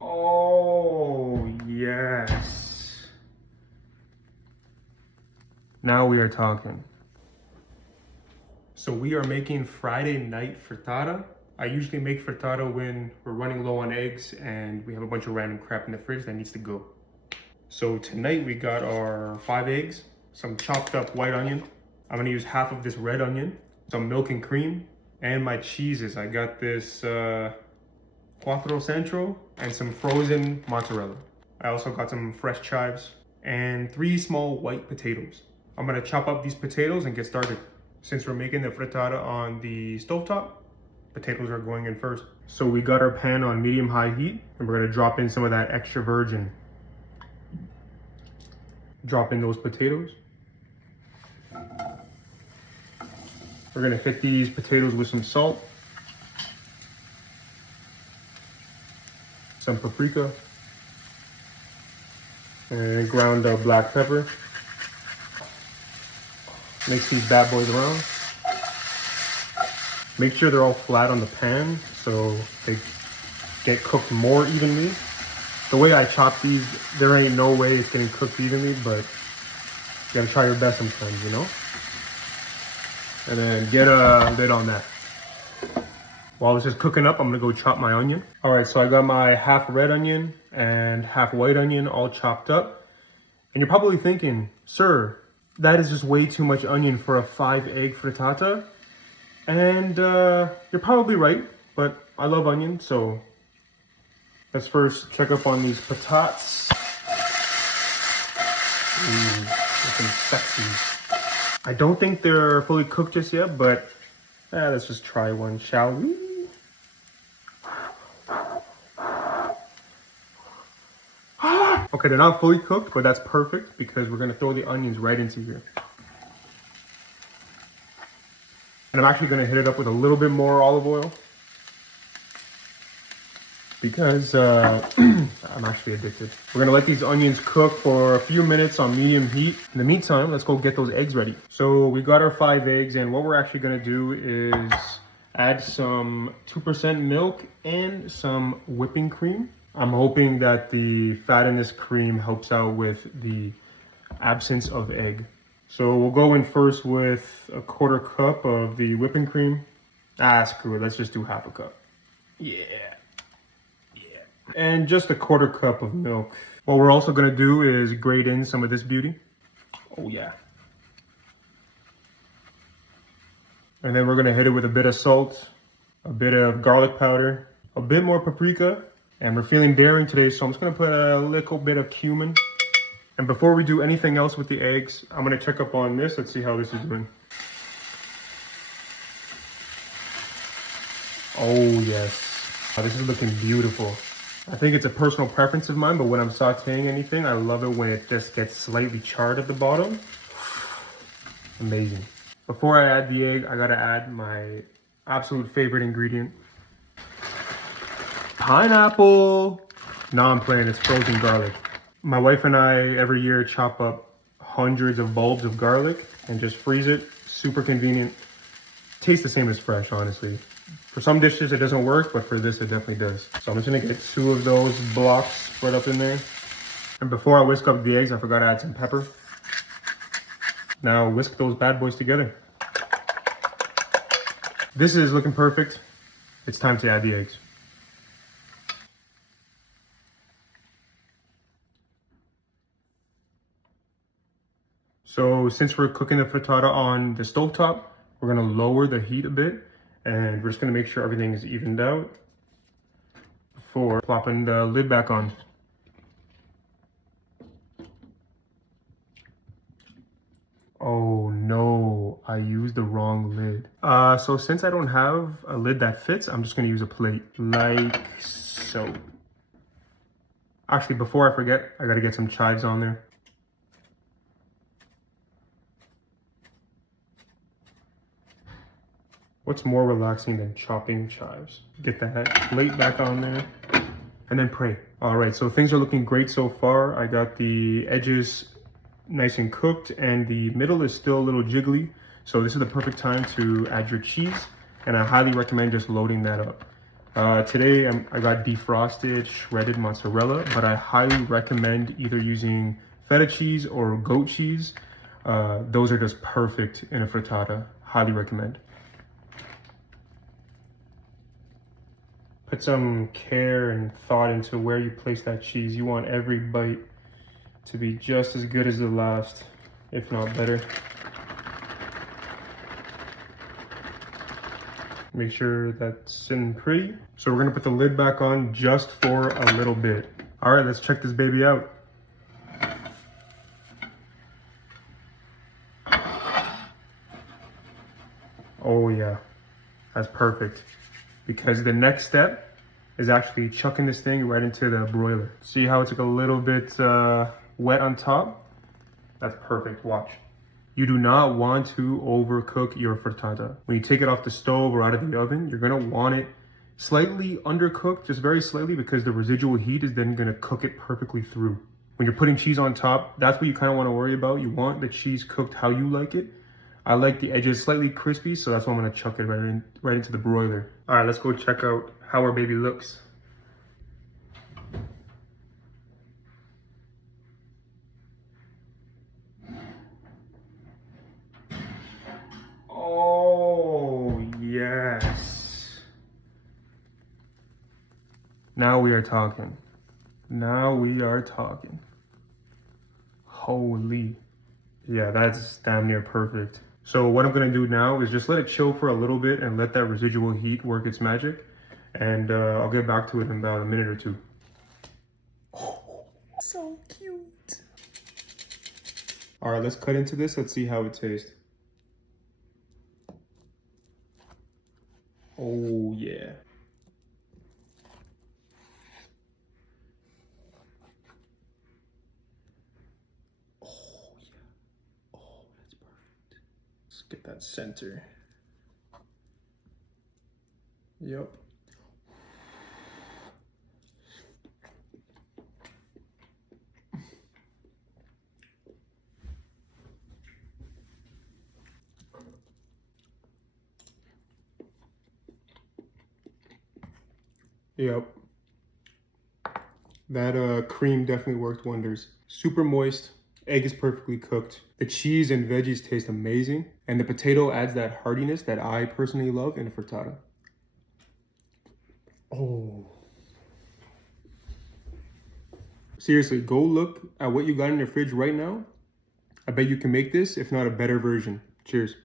Oh, yes. Now we are talking. So we are making Friday night frittata. I usually make frittata when we're running low on eggs and we have a bunch of random crap in the fridge that needs to go. So tonight we got our 5 eggs, some chopped up white onion. I'm gonna use half of this red onion, some milk and cream, and my cheeses. I got this Quattro Centro and some frozen mozzarella. I also got some fresh chives and 3 small white potatoes. I'm gonna chop up these potatoes and get started. Since we're making the frittata on the stovetop, potatoes are going in first. So we got our pan on medium-high heat and we're gonna drop in some of that extra virgin. Drop in those potatoes. We're gonna hit these potatoes with some salt, some paprika, and ground up black pepper. Mix these bad boys around. Make sure they're all flat on the pan so they get cooked more evenly. The way I chop these, there ain't no way it's getting cooked evenly, but you gotta try your best sometimes, you know? And then get a lid on that. While this is cooking up, I'm gonna go chop my onion. All right, so I got my half red onion and half white onion all chopped up. And you're probably thinking, sir, that is just way too much onion for a 5-egg frittata. And you're probably right, but I love onion, so let's first check up on these patatas. Ooh, looking sexy. I don't think they're fully cooked just yet, but let's just try one, shall we? Okay, they're not fully cooked, but that's perfect because we're gonna throw the onions right into here. And I'm actually gonna hit it up with a little bit more olive oil because I'm actually addicted. We're gonna let these onions cook for a few minutes on medium heat. In the meantime, let's go get those eggs ready. So we got our 5 eggs, and what we're actually gonna do is add some 2% milk and some whipping cream. I'm hoping that the fat in this cream helps out with the absence of egg. So we'll go in first with a 1/4 cup of the whipping cream. Screw it, let's just do half a cup. Yeah. And just a 1/4 cup of milk. What we're also gonna do is grate in some of this beauty. Oh yeah. And then we're gonna hit it with a bit of salt, a bit of garlic powder, a bit more paprika, and we're feeling daring today, so I'm just gonna put a little bit of cumin. And before we do anything else with the eggs, I'm gonna check up on this. Let's see how this is doing. Oh yes, this is looking beautiful. I think it's a personal preference of mine, but when I'm sauteing anything, I love it when it just gets slightly charred at the bottom. Amazing. Before I add the egg, I gotta add my absolute favorite ingredient. Pineapple. No, I'm playing, it's frozen garlic. My wife and I every year chop up hundreds of bulbs of garlic and just freeze it. Super convenient. Tastes the same as fresh, honestly. For some dishes it doesn't work, but for this it definitely does. So I'm just gonna get 2 of those blocks spread up in there. And before I whisk up the eggs, I forgot to add some pepper. Now whisk those bad boys together. This is looking perfect. It's time to add the eggs. So since we're cooking the frittata on the stovetop, we're gonna lower the heat a bit and we're just gonna make sure everything is evened out before plopping the lid back on. Oh no, I used the wrong lid. So since I don't have a lid that fits, I'm just gonna use a plate like so. Actually, before I forget, I gotta get some chives on there. What's more relaxing than chopping chives? Get that plate back on there and then pray. All right, so things are looking great so far. I got the edges nice and cooked and the middle is still a little jiggly. So this is the perfect time to add your cheese, and I highly recommend just loading that up. Today I got defrosted shredded mozzarella, but I highly recommend either using feta cheese or goat cheese. Those are just perfect in a frittata. Highly recommend. Put some care and thought into where you place that cheese. You want every bite to be just as good as the last, if not better. Make sure that's sitting pretty. So we're gonna put the lid back on just for a little bit. All right, let's check this baby out. Oh yeah, that's perfect. Because the next step is actually chucking this thing right into the broiler. See how it's like a little bit wet on top? That's perfect, watch. You do not want to overcook your frittata. When you take it off the stove or out of the oven, you're gonna want it slightly undercooked, just very slightly, because the residual heat is then gonna cook it perfectly through. When you're putting cheese on top, that's what you kind of want to worry about. You want the cheese cooked how you like it. I like the edges slightly crispy, so that's why I'm gonna chuck it right into the broiler. All right, let's go check out how our baby looks. Oh, yes. Now we are talking. Now we are talking. Holy. Yeah, that's damn near perfect. So what I'm gonna do now is just let it chill for a little bit and let that residual heat work its magic. And I'll get back to it in about a minute or two. Oh, so cute. All right, let's cut into this. Let's see how it tastes. Oh, yeah. Oh, yeah. Oh, that's perfect. Let's get that center. Yep. Yep. That cream definitely worked wonders. Super moist, egg is perfectly cooked. The cheese and veggies taste amazing, and the potato adds that heartiness that I personally love in a frittata. Oh. Seriously, go look at what you got in your fridge right now. I bet you can make this, if not a better version. Cheers.